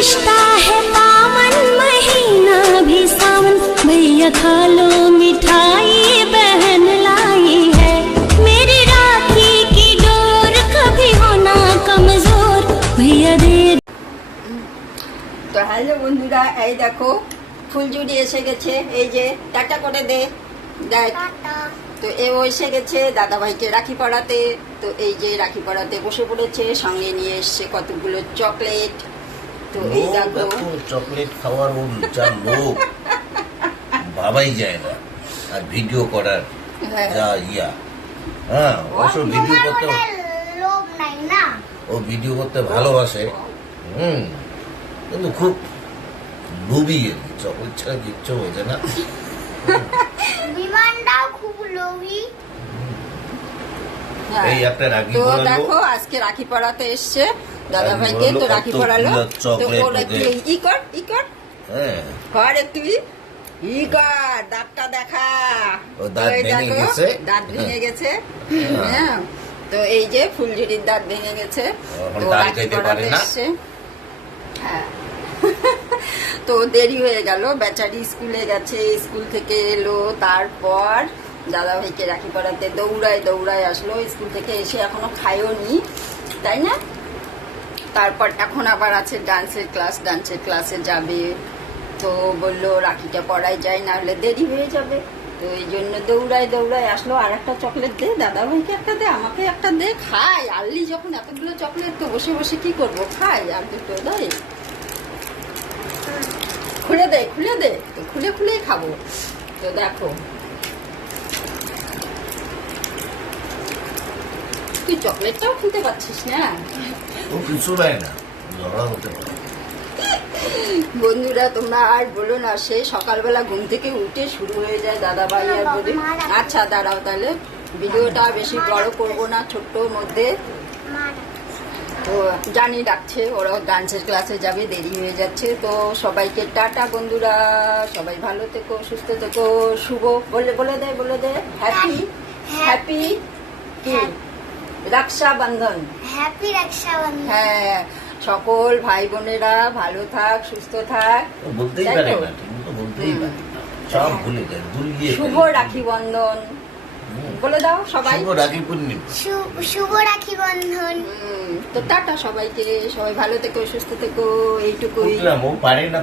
रिश्ता है पावन महीना भी सावन भैया खा लो मिठाई बहन लाई है मेरी राखी की डोर कभी होना कमजोर भैया दे তো হ্যালো বন্ধুরা এই দেখো ফুলঝুরি এসে গেছে এই যে টাটা করে দে দেখ তো এও এসে গেছে দাদা ভাইকে রাখি পড়াতে তো এই যে রাখি পড়াতে বসে পড়েছে সঙ্গে নিয়ে এসছে কতগুলো চকলেট তো এই দেখো। চকলেট খাওয়ার ওর যা লোক ভাবাই যায় না। আর ভিডিও করার হ্যাঁ। যা ইয়া। হ্যাঁ অবশ্য ভিডিও করতে ও ভিডিও করতে ভালোবাসে। হুম কিন্তু খুব কি চকলেট ছাড়া কিচ্ছু হয়েছে না। বিমানটাও খুব। এই একটা রাখি তো দেখো আজকে রাখি পড়াতে এসছে। দাদা ভাইকে তো রাখি পড়ালো তো ওর একটু ই কর ই কর। হ্যাঁ। কর একটু ই- ই কর দাঁতটা দেখা। ও দাঁত ভেঙে গেছে? দাঁত ভেঙে গেছে। হ্যাঁ। হ্যাঁ। তো এই যে ফুলঝুরির দাঁত ভেঙে গেছে। তো রাখি পড়াতে এসছে। হ্যাঁ। তো দেরি হয়ে গেল। বেচারি স্কুলে গেছে স্কুল থেকে এলো। তারপর দাদা ভাইকে রাখি পড়াতে দৌড়ায় দৌড়ায় আসলো। স্কুল থেকে এসে এখনও খায়ও নি তাই না? তারপর এখন আবার আছে ডান্সের ক্লাস, ডান্সের ক্লাসে যাবে। তো বলল, রাখিটা পড়াই যায়, না হলে দেরি হয়ে যাবে। তো এই জন্য দৌড়ায় দৌড়ায় আসলো। আর একটা চকলেট দে দাদা ভাইকে একটা দে, আমাকে একটা দে, খাই। আনলি যখন এতগুলো চকলেট, তো বসে বসে কি করব? খাই, আর দুটো দেয় খুলে দে খুলে দে, তো খুলে খুলেই খাব। তো দেখো তুই চকলেটটাও খুলতে পারছিস না ও কিছু দেয় না লড়া হতে পারে বন্ধুরা তোমরা আর বলো না সেই সকালবেলা ঘুম থেকে উঠে শুরু হয়ে যায় দাদা ভাই আর বৌদি। আচ্ছা দাঁড়াও তাহলে। ভিডিওটা বেশি বড় করব না ছোট্ট মধ্যে। তো জানি ডাকছে ওরা ডান্সের ক্লাসে যাবে দেরি হয়ে যাচ্ছে। তো সবাইকে টাটা বন্ধুরা। সবাই ভালো থেকো সুস্থ থেকো শুভ। বলে বলে দে বলে দে। হ্যাপি হ্যাপি কি? রক্ষাবন্ধন। হ্যাপি রক্ষাবন্ধন। হ্যাঁ সকল ভাই বোনেরা ভালো থাক সুস্থ থাক। বলতেই পারে না বলতেই পারে। সব ভুলে যায় শুভ। রাখি বন্ধন বলে দাও সবাই। শুভ রাখি পূর্ণিমা। শু- শুভ রাখি বন্ধন তো টাটা সবাইকে সবাই ভালো থেকো সুস্থ থেকো এইটুকুই। পারে না।